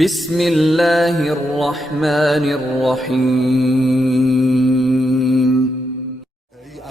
बिस्मिल्लाहिर्रहमानिर्रहीम।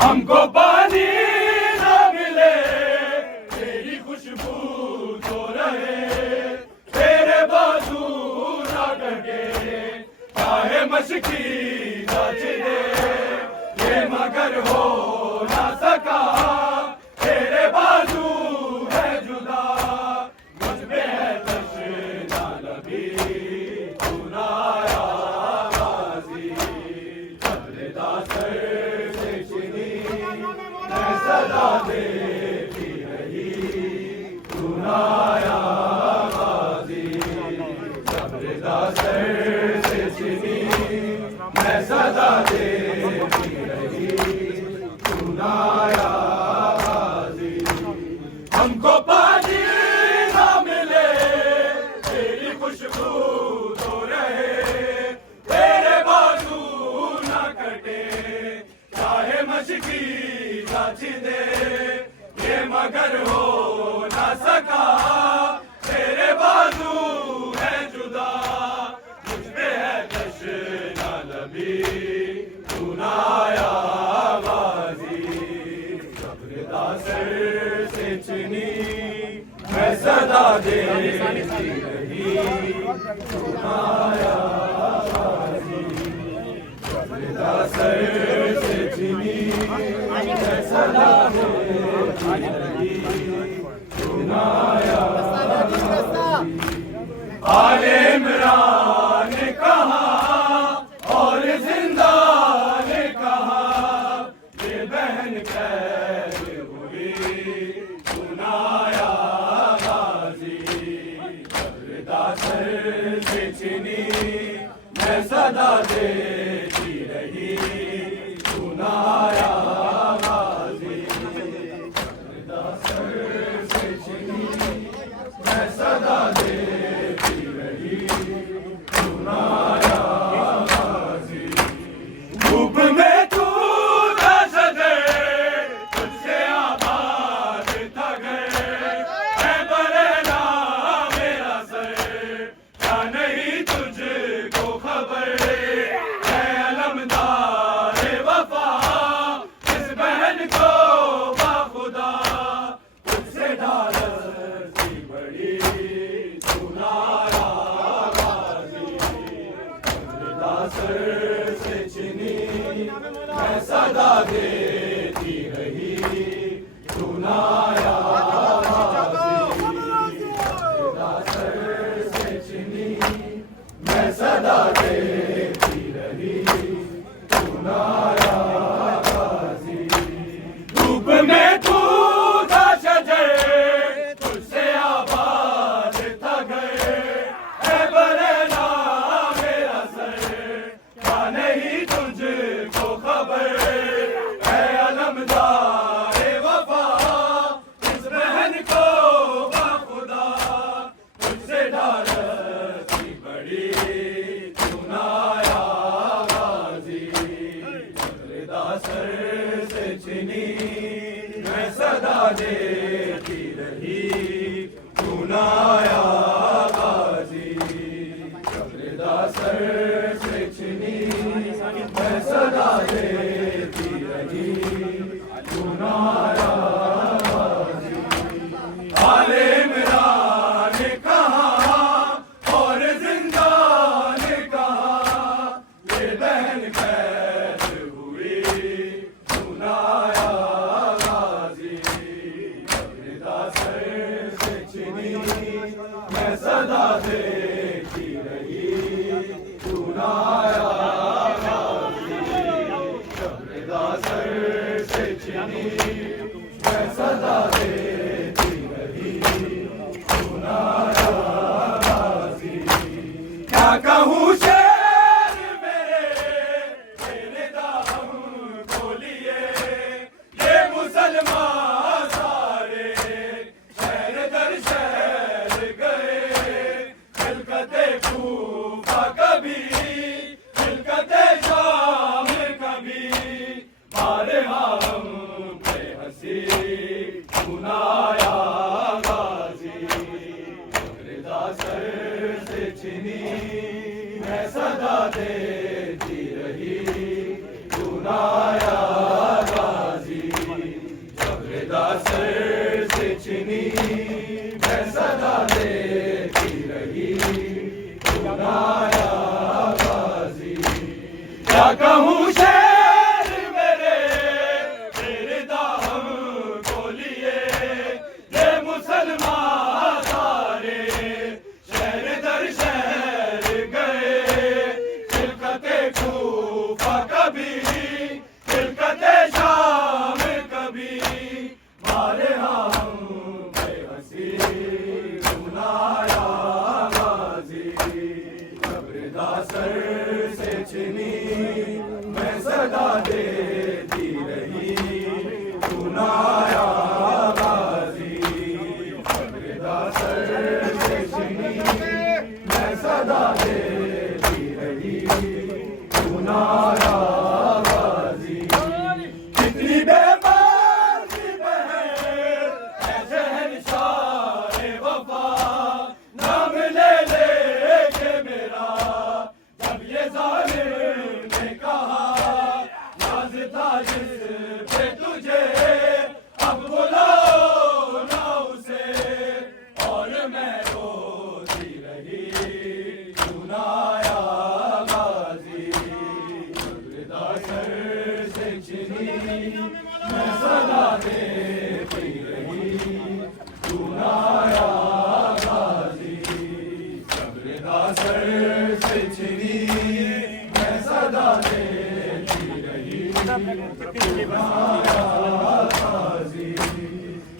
हमको पानी ना मिले तेरी खुशबू तो रहे, तेरे बाजू ना कटे चाहे मशकी नाच दे, ये मगर हो ना सका तेरे बाजू है जुदा, मुझ पे है तशना लबी तू ना आया गाजी, चलता सर से चिनी मैं सदा देती रही तू ना आया गाजी, चलता सर से चिनी मैं सदा देती रही तू ना आया गाजी। हमको पानी ना मिले तेरी खुशबू तो रहे, तेरे बाजू ना कटे चाहे मशकी नाच दे, ये मगर हो ना सका तेरे बाजू है जुदा, मुझ पे है तशना लबी तू ना आया गाजी, कब्रदा सर से चुनी मैं सदा देती रही तू ना आया गाजी, कब्रदा सर से चुनी मैं सदा देती रही तू ना आया गाजी। आले इमरान ने कहा और जिंदा ने कहा, ये बहन कैद हुई तू ना आया गाजी, कब्रदा सर से चिनी मैं सदा देती रही तू ना आया गाजी, कब्रदा सर से चिनी मैं सदा देती रही तू ना आया गाजी। धूप में तू न सजे तुझसे आबाद था घर, मैं सदा देती रही तू ना आया गाजी। शब्दा सर से छिनी मैं सदा देती रही तू ना आया गाजी। क्या कहूँ शेर मेरे तेरे दाम को लिए ये मुसलमान सारे शहर दर शहर गए। खिलकते कूफा कभी खिलकते शाम कभी मारे हम पे हंसी तू ना आया गाजी। रज़ा सर से छिनी मैं सदा देती रही तू ना आया गाजी। रज़ा सर से छिनी मैं सदा देती रही तू ना आया गाजी। क्या कहूँ शेर मेरे तेरे दाम को लिए ये मुसलमान सारे शहर दर शहर गए। खिलकते कूफा कभी खिलकते शाम कभी मारे हम बेहसी तू ना आया गाजी। रज़ा सर से छिनी मैं सदा देती रही तू ना आया गाजी। रज़ा सर से छिनी मैं सदा देती रही तू ना आया गाजी। कितनी बेबाकी बहन है शहंशाह वफा नाम ले के मेरा जब ये जालिम ने कहा नाज था जिस पे तुझे अब बुलाओ ना उसे और मैं रोती रही तू ना आया गाजी। रज़ा सर से छिनी मैं सदा देती रही तू ना आया गाजी। रज़ा सर से छिनी मैं सदा देती रही तू ना आया गाजी।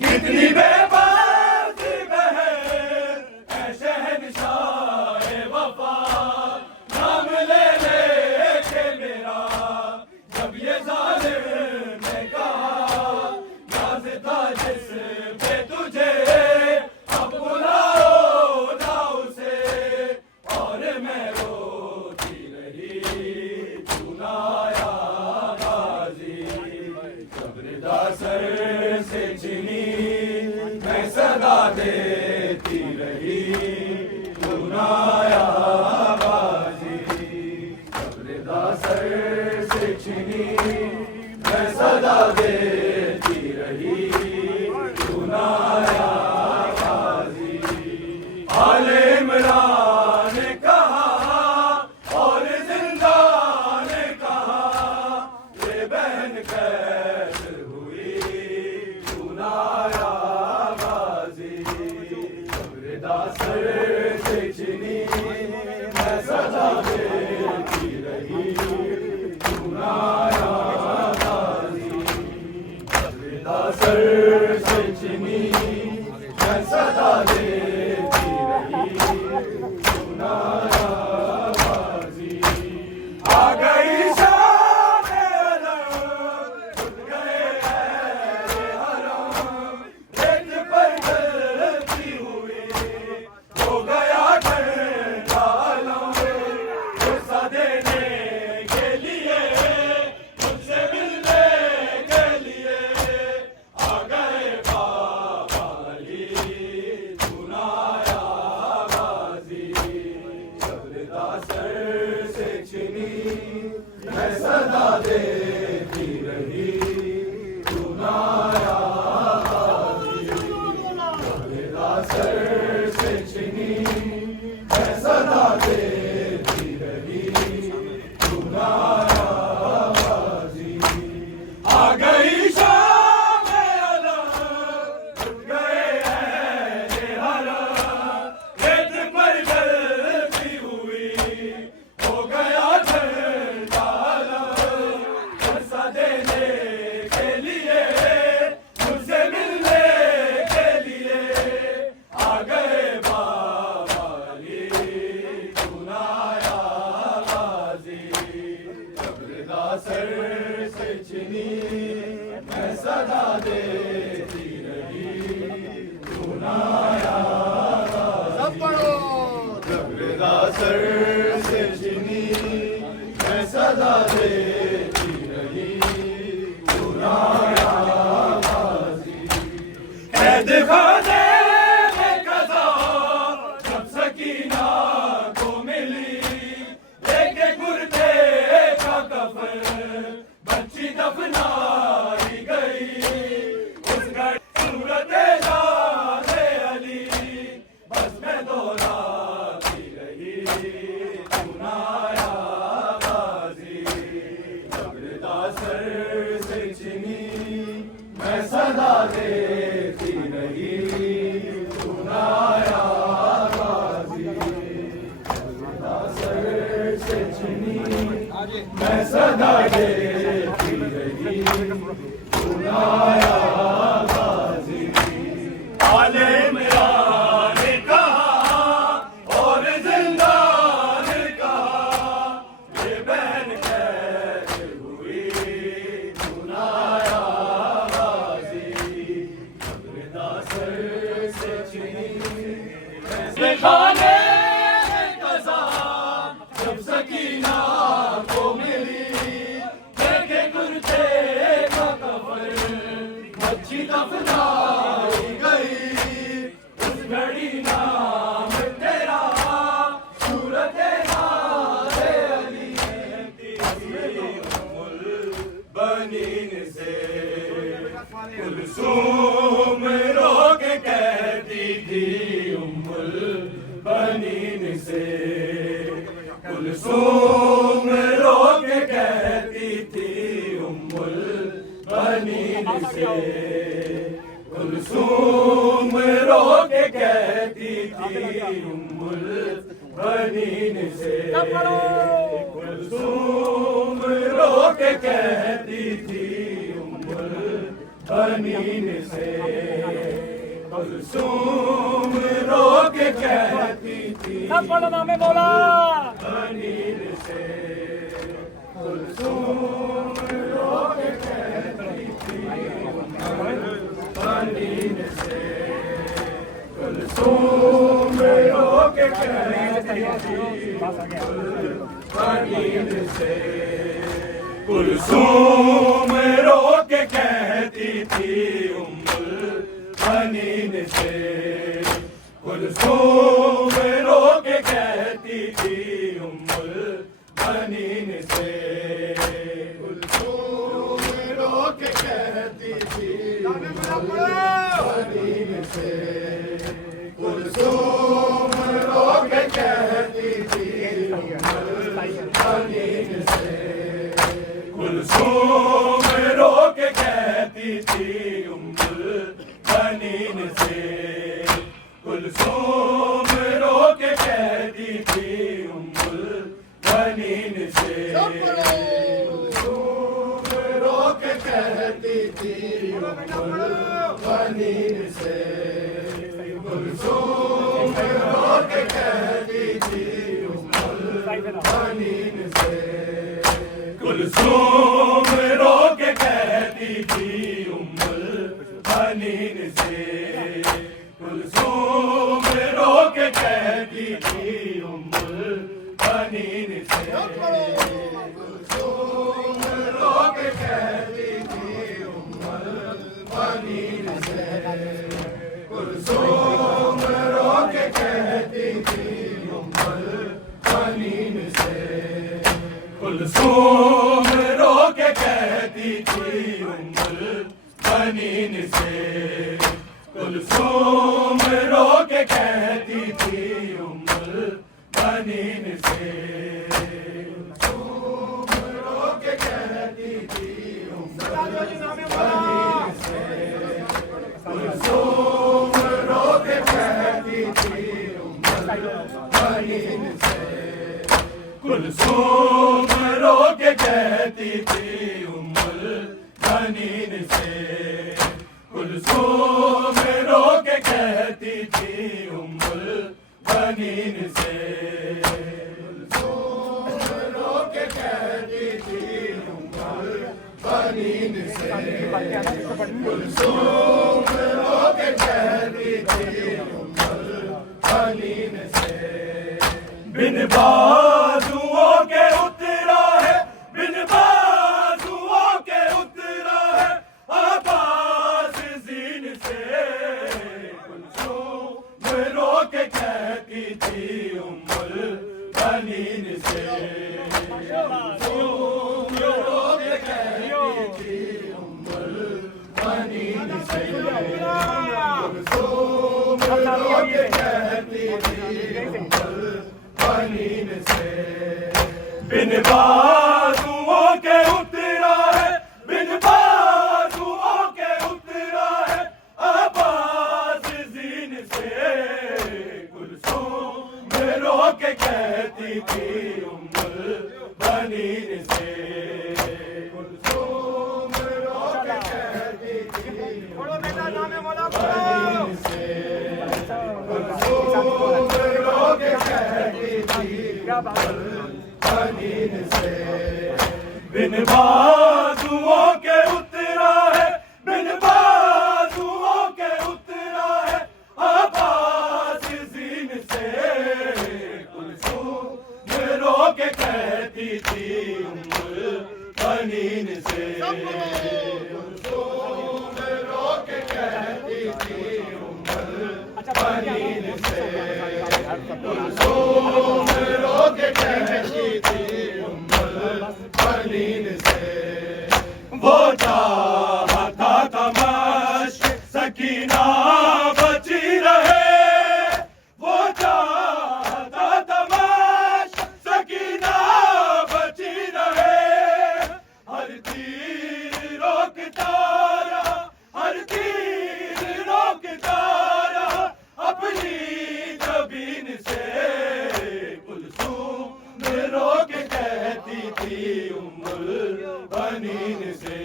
कितनी बेबाकी बहन है शहंशाह वफा नाम ले के मेरा जब ये जालिम ने कहा नाज था जिस पे तुझे अब बुलाओ ना उसे और मैं रोती रही तू ना आया गाजी। रज़ा सर से छिनी मैं सदा देती रही तू ना आया गाजी। रज़ा सर से छिनी मैं सदा देती रही तू ना आया गाजी। आले इमरान ने कहा और जिंदा ने कहा ये बहन कैद हुई तू ना आया गाजी। रज़ा सर से छिनी मैं सदा देती रही तू ना आया गाजी। रज़ा सर से छिनी मैं सदा देती रही तू ना आया गाजी। आ गई शाम अलम उठ गए ऐसे हरम पेट पर गलती हुई हो गया ठंडा आलम। गुस्सा देने के लिए मुझसे मिलने के लिए आ गए बाबा अली तू ना आया गाजी। रज़ा सर से छिनी मैं सदा देती रही तू ना आया गाजी। रज़ा सर से छिनी मैं सदा देती रही तू ना आया गाजी। आ गई शाम अलम उठ गए ऐसे हरम पेट खाने कज़ा जब सकीना को मिली देखे कुर्ते का कफन मच्छी दफनाई गई उस घड़ी नाम तेरा सूरत नारे अली उम्मुल बनीन से कुलसूम रोक कहती थी उम्मुल बनीन से कुलसूम रोक कहती थी उम्मुल बनीन से कुलसूम रोक कहती थी उम्मुल बनीन से कुलसूम रोक कहती थी उम्मुल बनीन से कुलसूम रोक कहती थी नाम मौला बनीन से कुलसूम रोक कहती थी बनीन से कुलसूम रोक कहती थी बनीन से कुलसूम रोक कहती थी उम्मुल बनीन से कुलसूम रोक कहती थी उम्मुल बनीन से कुलसूम रोक कहती थी बनीन से कुलसूम रोक कहती थी बनीन से कुलसूम रोक कहती थी उम्मुल बनीन से कुलसूम रोक कहती थी उम्मुल बनीन से कुलसूम रोक कहती थी उम्मुल बनीन से कुलसूम रोक कहती थी उम्मुल बनीन से कुलसूम रोक कहती थी उम्मुल बनीन से कुलसूम रोक कहती थी उम्मुल बनीन से कुलसूम रोक कहती थी उम्मुल बनीन से कुलसूम रोक कहती थी उम्मुल बनीन से कुलसूम रोक कहती थी उम्मुल बनीन से कुलसूम रोक कहती थी उम्मुल बनीन से कुलसूम रोक कहती थी उम्मुल बनीन से कुलसूम रोक कहती थी उम्मुल बनीन से कुलसूम रोक कहती थी उम्मुल बनीन से कुलसूम रोक कहती थी उम्मुल बनीन से कुलसूम रोक कहती थी उम्मुल बनीन से कुलसूम रोक कहती थी उम्मुल बनीन से बिन बाजुओं के उतरा है बिन बाजुओं के उतरा है आवाज जीन से कुलसूम रोक कहती थी उम्मुल बनीन से कुलसूम रोक कहती थी उम्मुल बनीन से कुलसूम रोक कहती थी उम्मुल बनीन से बिन बाजुओं के उतरा है बिन बाजुओं के उतरा है आवाज जीन से कुलसूम रोक कहती थी उम्मुल बनीन से कुलसूम रोक कहती थी बनीन से कुलसूम रोक कहती थी बनीन से बिन बाजुओं के उतरा है बिन बाजुओं के उतरा है आवाज बनीन से कुलसूम रोके कहती थी उम्मुल बनीन से वो चाहता था मश्क सकीना बची रहे वो चाहता था मश्क सकीना बची रहे हर तीर रोकता रहा हर तीर रोकता रहा अपनी जबीन से कुलसूम रोक कहती थी उम्मुल बनीन से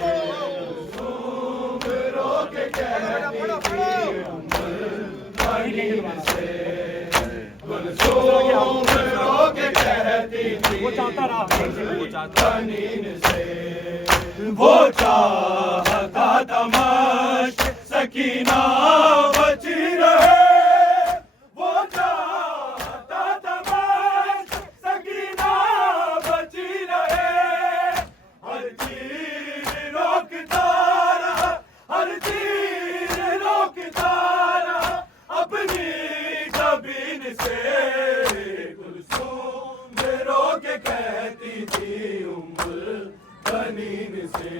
कुलसूम रोक कहती थी उम्मुल बनीन से कुलसूम रोक कहती थी बनीन से वो चाहता था मश्क सकीना बची रहे वो चाहता था मश्क सकीना बची रहे हर तीर रोकता रहा हर तीर रोकता रहा अपनी जबीन से कुलसूम रोक कहती थी उम्मुल बनीन से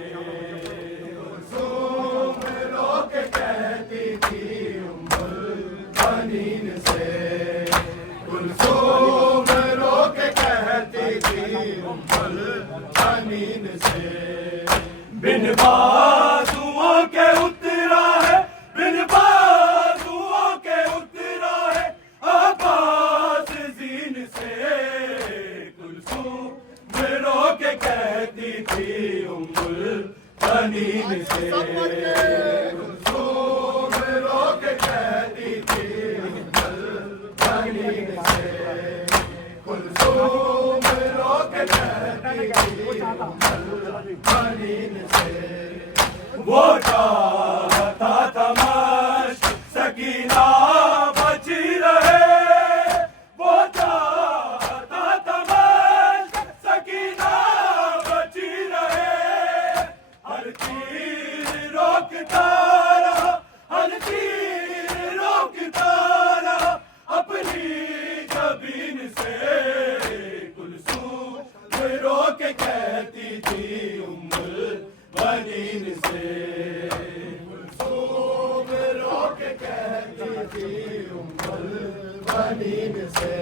कुलसूम रोक कहती थी उम्मुल बनीन से कुलसूम रोक कहती थी उम्मुल बनीन से बिन बाजुओं के उतरा है बिन बाजुओं के उतरा है आबाद जीन से कुलसूम रोक कहती थी उम्मुल बनीन से कुलसूम रोक कहती थी उम्मुल बनीन से कुलसूम रोक कहती थी उम्मुल बनीन से वो चाहता था मश्क सकीना बची रहे वो चाहता था मश्क सकीना बची रहे हर तीर रोकता रहा हर तीर रोकता रहा अपनी जबीन से कुलसूम रोक कहती थी उम्मुल बनीन से कुलसूम रोक कहती थी उम्मुल बनीन से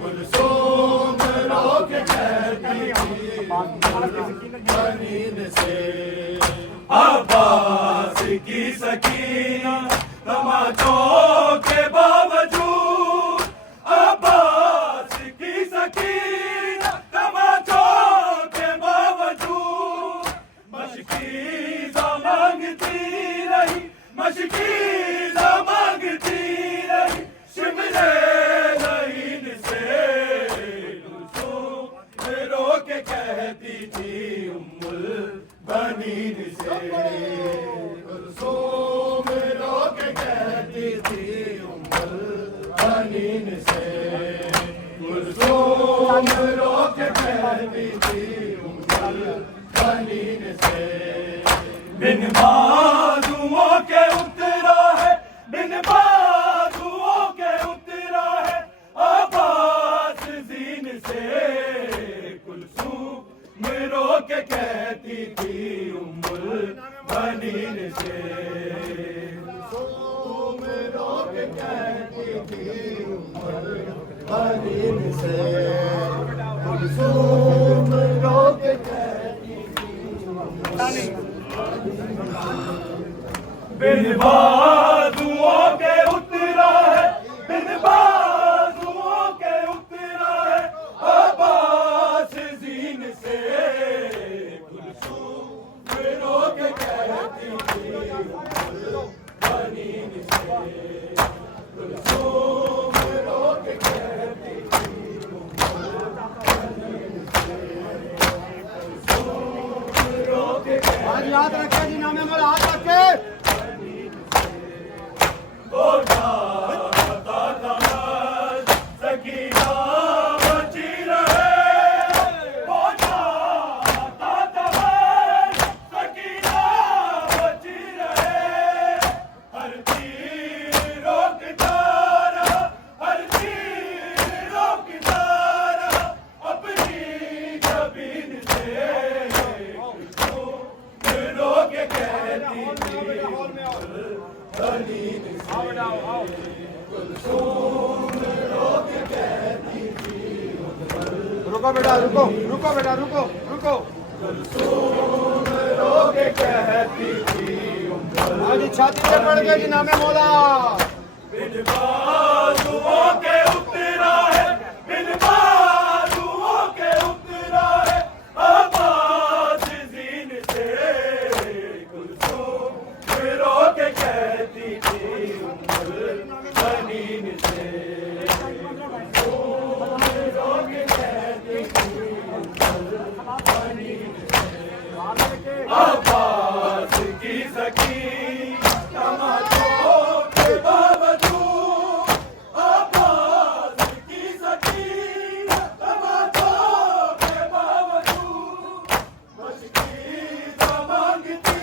कुलसूम रोक कहती थी उम्मुल बनीन से अब्बास की सकीना तमाचों के बावजूद अब्बास की सकीना तमाचों के बावजूद मशकीज़ा मांगती रही मशकीज़ा मांगती रही शिमले ज़हीन से कुलसूम रोक कहती थी उम्मुल बनीन से कुलसूम रोक कहती थी उम्मुल बनीन से कुलसूम रोक कहती थी उम्मुल बनीन से बिन बाजुओं के उतरा है बिन बाजुओं के उतरा है आबाद जीन से कुलसूम रोक कहती थी उम्मुल बनीन से कुलसूम रोक कहती थी उम्मुल बनीन से कुलसूम रोक कहती थी बिन बाजुओं के उतरा है बिन बाजुओं के उतरा है आबाद जीन से कुलसूम रोक कहती थी उम्मुल बनीन से कुलसूम रोक कहती थी उम्मुल बनीन से कुलसूम रोक कहती याद रखे जी नाम में हाथ रखे रुको बेटा, रुको रुको बेटा, रुको रुको। के कहती थी आज छाती पे पड़ गई जी नामे मौला। बिन बाजुओं के उतरा है, बिन बाजुओं के उतरा है आवाज जीन से। कुलसूम रो के कहती थी बनीन से। आवाज की सकी तमाचों के बावजूद, आवाज की सकी तमाचों के बावजूद, मशकीज़ा मांगती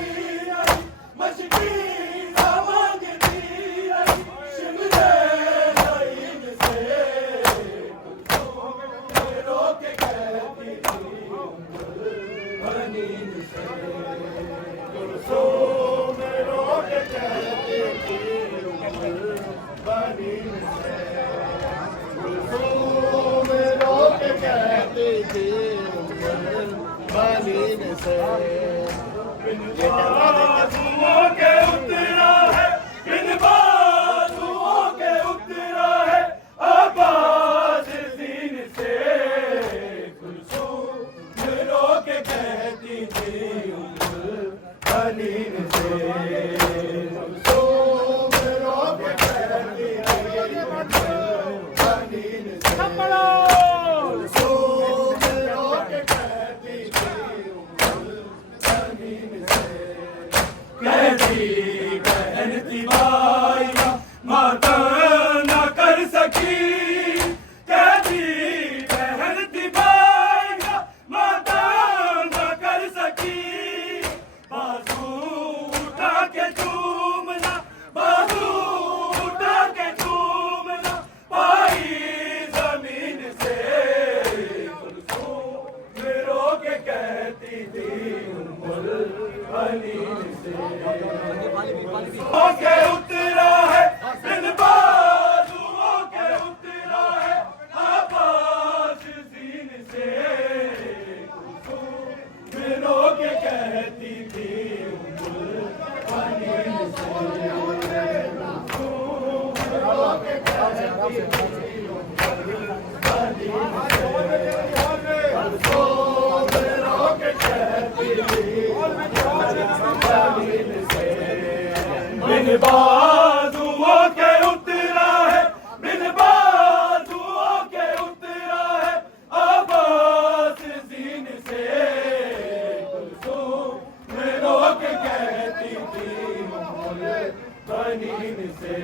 रही, मशकीज़ा मांगती रही शिमले ज़ईन से। रो के कहती थी बनीन से। कुलसूम रो के कहती थी बनीन से। कुलसूम रो के कहती थी बनीन से। बिन बाजुओं के उतरा है, बिन बाजुओं के उतरा है आवाज दीन से। कुलसूम रो के कहती थी बनीन से। कुलसूम रो के कहती थी बनीन से। कुलसूम रो के कहती थी बनीन से। कहती बहन थी भाइया माता न कर सकी, कहती बहन थी भाइया माता न कर सकी। बाजू उठा के झूमना, बाजू उठा के झूमना पाई जमीन से। कुलसूम रो के कहती थी बनीन से। के उतरा है, बिन बाजुओं के उतरा है आवाज दीन से। कुलसूम रो के कहती थी बनीन से। कुलसूम रो के कहती थी बनीन से। कुलसूम रो के कहती थी बनीन से। बिन बाजुओं के उतरा है, बिन बाजुओं के उतरा है आवाज दीन से। कुलसूम रो के कहती थी बनीन से।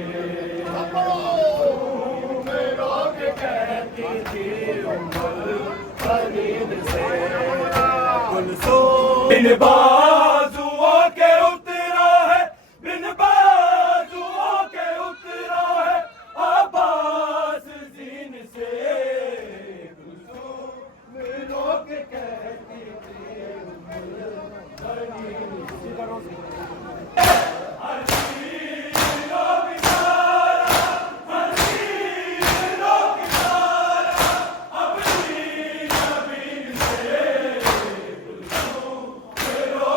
कुलसूम रो के कहती थी बनीन से। कुलसूम बिन बाजुओं के उतरा है, बिन बाजुओं के उतरा है आवाज दीन से। कुलसूम रो के कहती थी बनीन से। हर वीरो बिचारा, हर वीरो बिचारा अपनी जमीन से। कुलसूम रो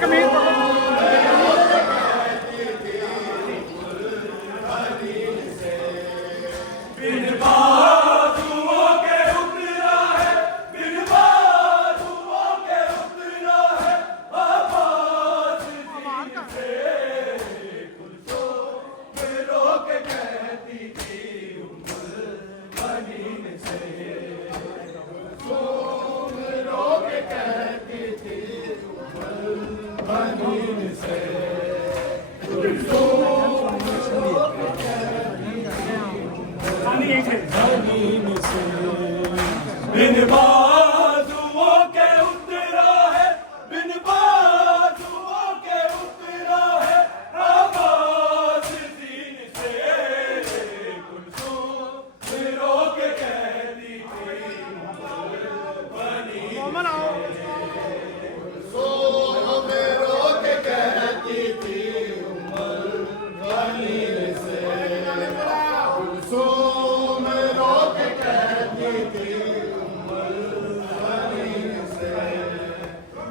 कमीज बिन बाजुओं के उतरा है, बिन बाजुओं के उतरा है, आवाज़ दीन से कुलसुम रोक कहती थी उम्र बनीन से, कुलसुम रोक कहती थी उम्र बनीन से, बिन बाजुओं के उतरा है, बिन बाजुओं के उतरा है, आवाज़ दीन से कुलसुम रोक कहती थी बनी कुलसुम रोक कहती थी उम्र बनी से, कुलसुम रोक कहती थी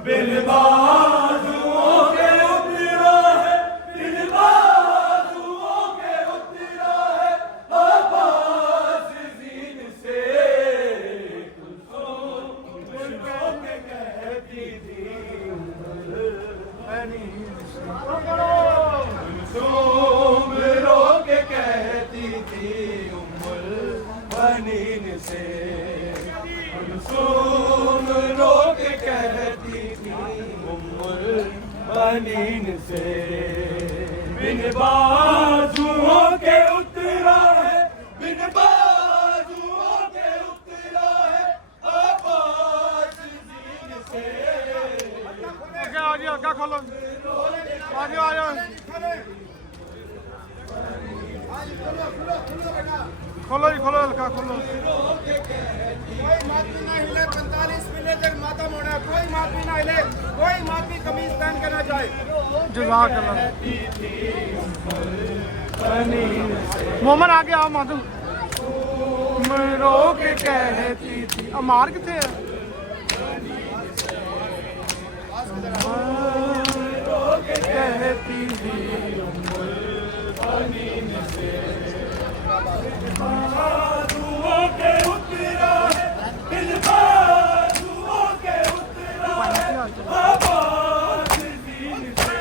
बिन बाजुओं के उतरा है, बिन बाजुओं के उतरा है, आवाज़ दीन से कुलसुम रोक कहती थी उम्र बनीन से, कुलसुम रोक कहती थी उम्र बनीन से, कुलसुम रोक कहती थी उम्र बनीन से, बिन बाजुओं के उतरा है, बिन बाजुओं के उतरा है, आवाज़ दीन से आगे खोलो आगे आ जाओ खोलो जी खोलो हल्का खोलो कोई माफी ना हिले 45 मिनट तक माता मोड़ा कोई माफी ना हिले कोई माफी कमीज पहन के ना जाए जज़ाकल्लाह मोमन आगे आओ माधु रो के कहती थी अमार किथे है रो के कहती थी बाजुओं के उतरा है, बिन बाजुओं के उतरा है, आवाज़ दीन से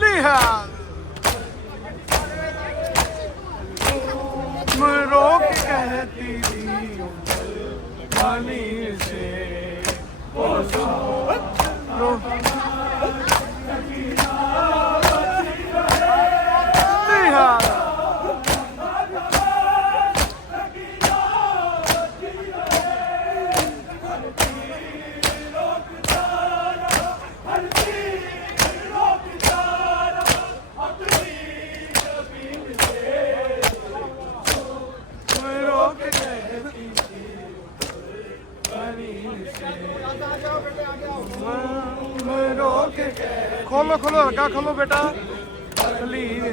लिहा रो के कहती थी पानी से रो लिहा खोलो खोलो हल्का खोलो बेटा प्लीज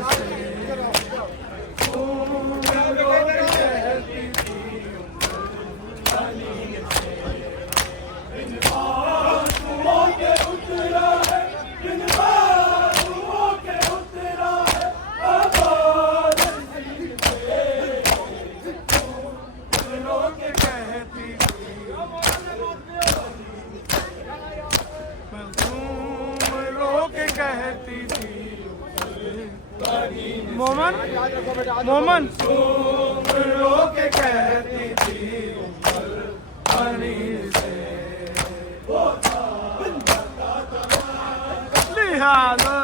बाजुओं के उतरा है, बिन बाजुओं के उतरा है, आवाज़ दीन से रो के कहती रो के कहती थी मोमन मोमन रो के कहती थी पानी से लिहाजा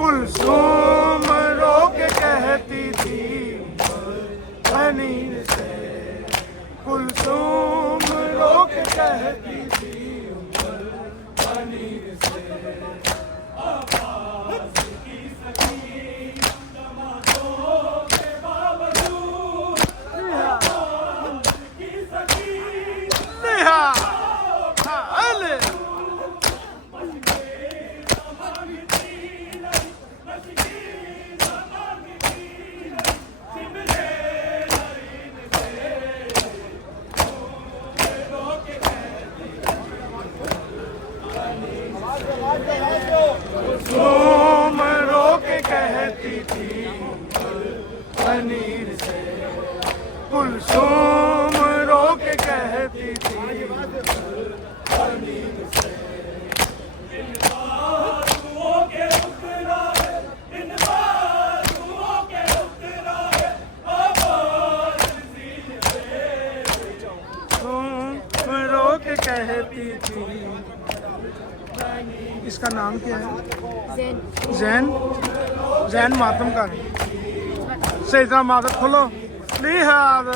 कुलसुम रो के कहती थी पनीर से कुलसुम रो के कहती थी बाजुओं के उतरा है इन बाजुओं के उतरा है आवाज सीन से तुम रो के कहती थी। इसका नाम क्या है? जैन जैन मातम का सही तरह मातम खोलो लिहाज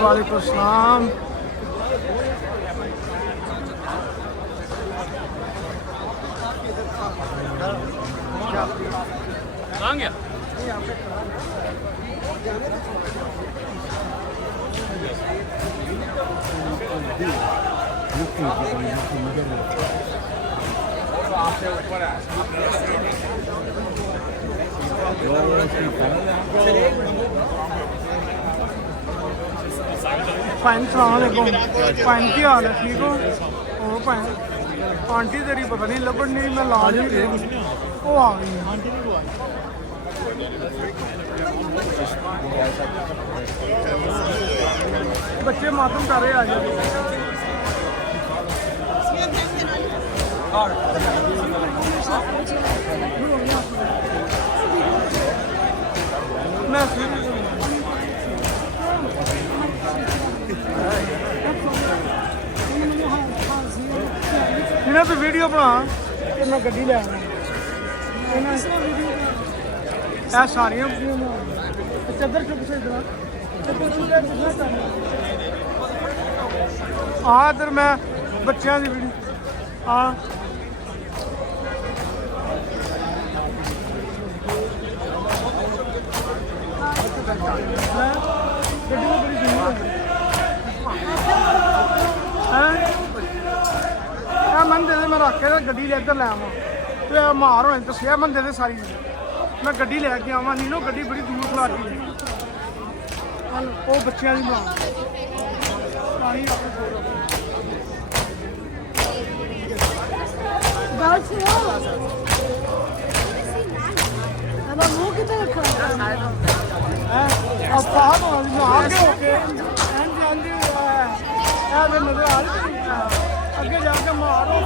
वालेकुम अस्सलाम। भैन सलामकुम भैन की हाल है? ठीक हो? भैन आंटी तेरी पता नहीं लभन नहीं मैं ला ली वो आ गई है। बच्चे मातम कर रहे आ जाए मैं इन्हें तो वीडियो बना तो मैं गड्डी ले आना सारिया चदर चुप से हाँ इधर मैं बच्चों की वीडियो हाँ मन दे मैं रख के गड्डी ले इधर लै आवा तो मार होने दसिया मन दे सारी मैं गड्डी लैके आवा नहीं नो गड्डी बड़ी दूर खलाटी वो बच्चों की बना नजर आ रही अगे जाके मारो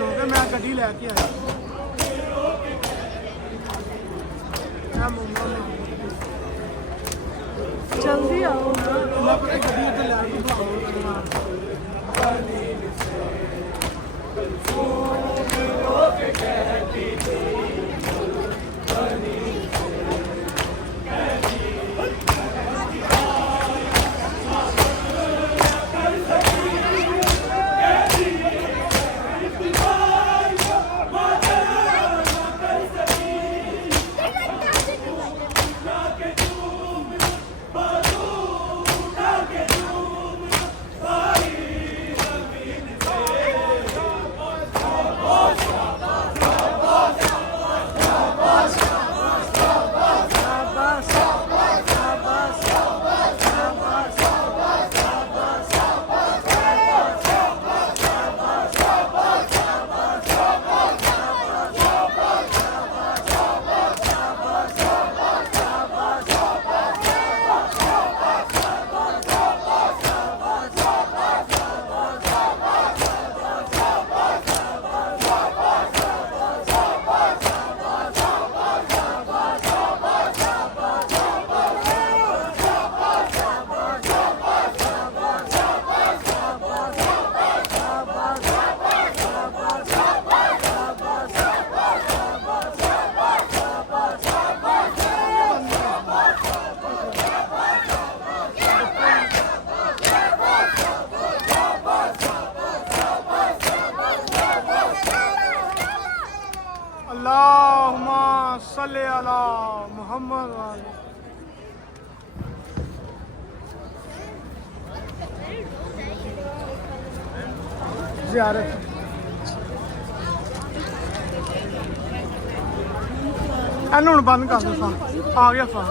अगे मैं गड्डी लैके आया जल्दी आओ मैं गड्डी इधर लैके अला मुहम्मद वाले ज़ियारत ਇਹਨੂੰ ਹੁਣ ਬੰਦ ਕਰ ਦੋ ਆ ਗਿਆ ਫਾ